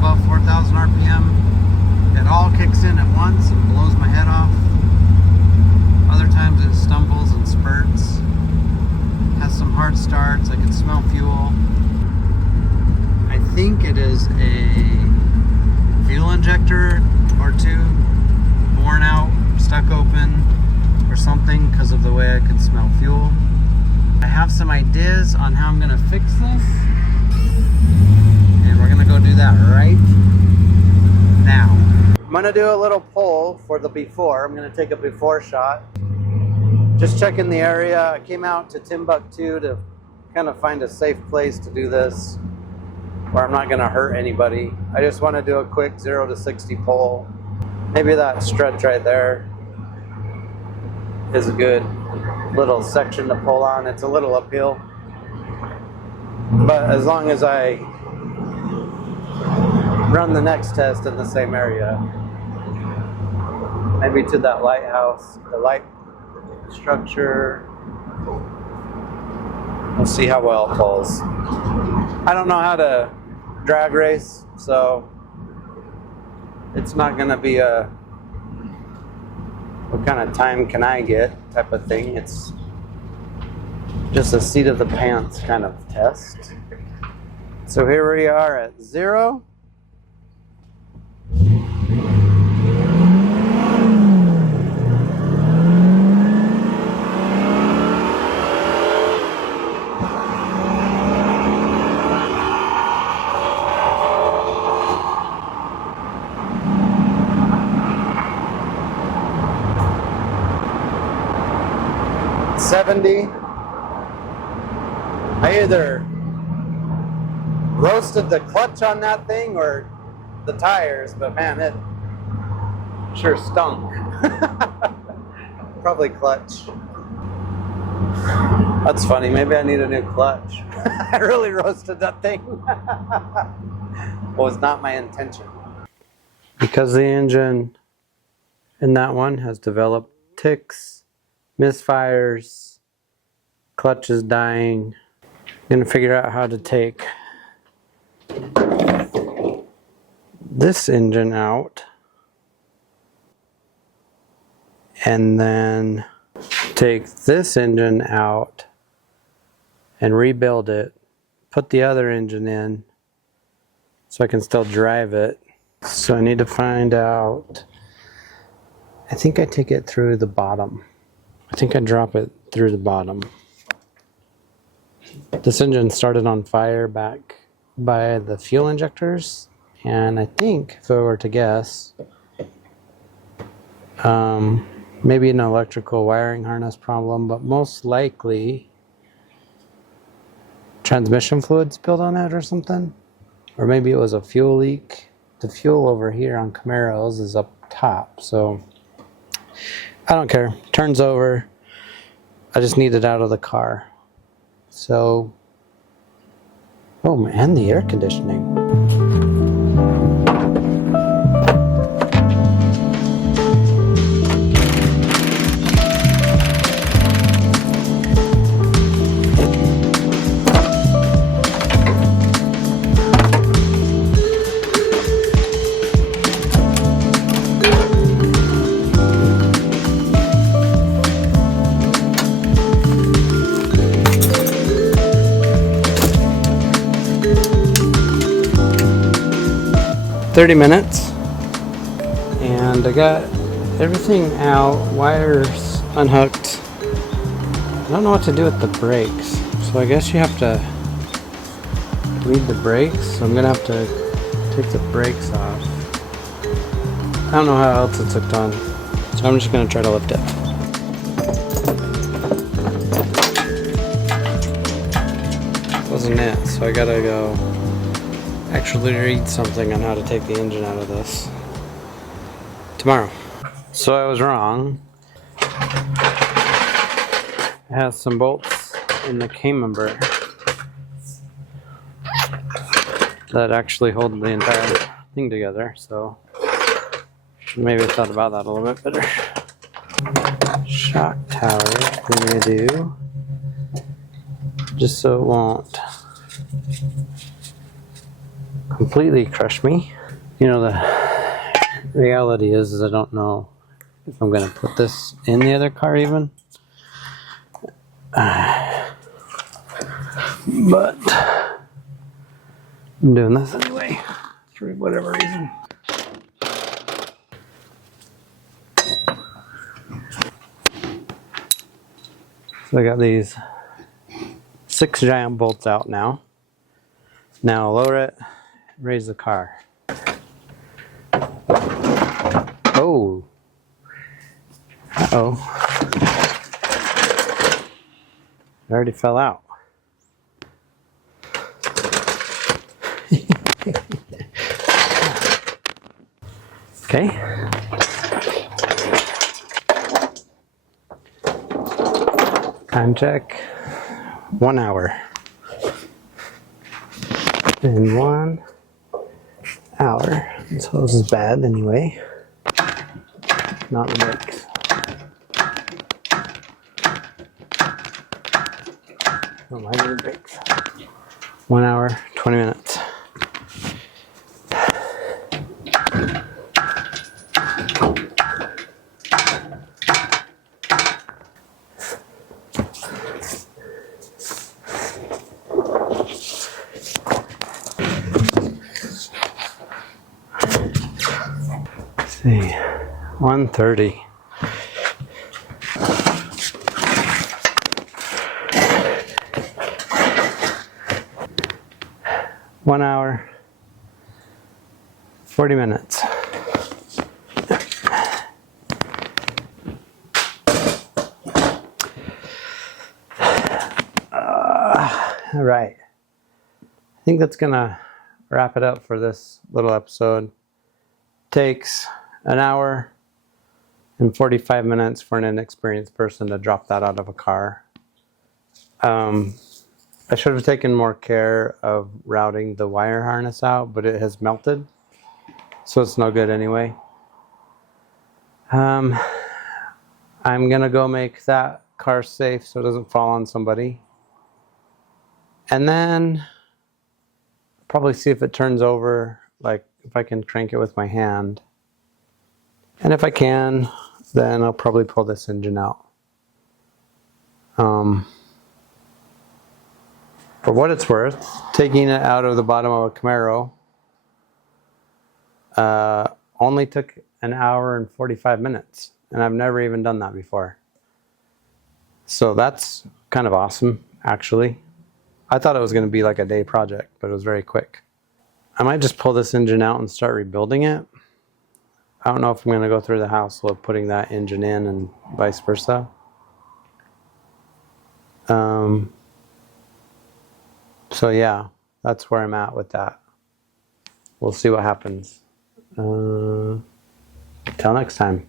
above 4,000 RPM, it all kicks in at once and blows my head off. Other times it stumbles and spurts. Has some hard starts. I can smell fuel. I think it is a fuel injector or two worn out, stuck open, or something because of the way I can smell fuel. I have some ideas on how I'm going to fix this, and we're going to go do that right now. I'm going to do a little poll for the before. I'm going to take a before shot. Just checking the area. I came out to Timbuktu to kind of find a safe place to do this where I'm not going to hurt anybody. I just want to do a quick 0 to 60 poll. Maybe that stretch right there is a good little section to pull on. It's a little uphill, but as long as I run the next test in the same area, maybe to that lighthouse, the light structure, we'll see how well it pulls. I don't know how to drag race, so it's not going to be a what kind of time can I get type of thing. It's just a seat of the pants kind of test. So here we are at 0. I either roasted the clutch on that thing or the tires, but man, it sure stunk. Probably clutch. That's funny. Maybe I need a new clutch. I really roasted that thing. Was not my intention. Because the engine in that one has developed ticks, misfires, clutch is dying. I'm gonna figure out how to take this engine out and then take this engine out and rebuild it, put the other engine in so I can still drive it. So I need to find out, I think I take it through the bottom. I think I drop it through the bottom. This engine started on fire back by the fuel injectors, and I think, if I were to guess, maybe an electrical wiring harness problem, but most likely transmission fluid spilled on it or something, or maybe it was a fuel leak. The fuel over here on Camaros is up top, so I don't care. Turns over. I just need it out of the car. So, oh man, the air conditioning. 30 minutes and I got everything out, wires unhooked. I don't know what to do with the brakes, so I guess you have to lead the brakes. So I'm gonna have to take the brakes off. I don't know how else it's hooked on, so I'm just gonna try to lift it. Wasn't it, so I gotta go actually read something on how to take the engine out of this tomorrow. So I was wrong. It has some bolts in the camber that actually hold the entire thing together, so maybe I thought about that a little bit better. Shock tower we're gonna do just so it won't completely crushed me. You know, the reality is I don't know if I'm going to put this in the other car even. But I'm doing this anyway, for whatever reason. So I got these 6 giant bolts out now. Now I'll lower it, raise the car. Oh. Uh-oh. It already fell out. Okay. Time check. 1 hour. In 1 hour. So this is bad anyway. Not the brakes. Don't like the brakes. 1 hour, 20 minutes. Let's see, 1:30. One hour, 40 minutes. All right. I think that's gonna wrap it up for this little episode. Takes an hour and 45 minutes for an inexperienced person to drop that out of a car. I should have taken more care of routing the wire harness out, but it has melted, so it's no good anyway. I'm gonna go make that car safe so it doesn't fall on somebody. And then probably see if it turns over, like if I can crank it with my hand. And if I can, then I'll probably pull this engine out. For what it's worth, taking it out of the bottom of a Camaro only took an hour and 45 minutes. And I've never even done that before. So that's kind of awesome, actually. I thought it was going to be like a day project, but it was very quick. I might just pull this engine out and start rebuilding it. I don't know if I'm going to go through the hassle of putting that engine in and vice versa. So yeah, that's where I'm at with that. We'll see what happens. Till next time.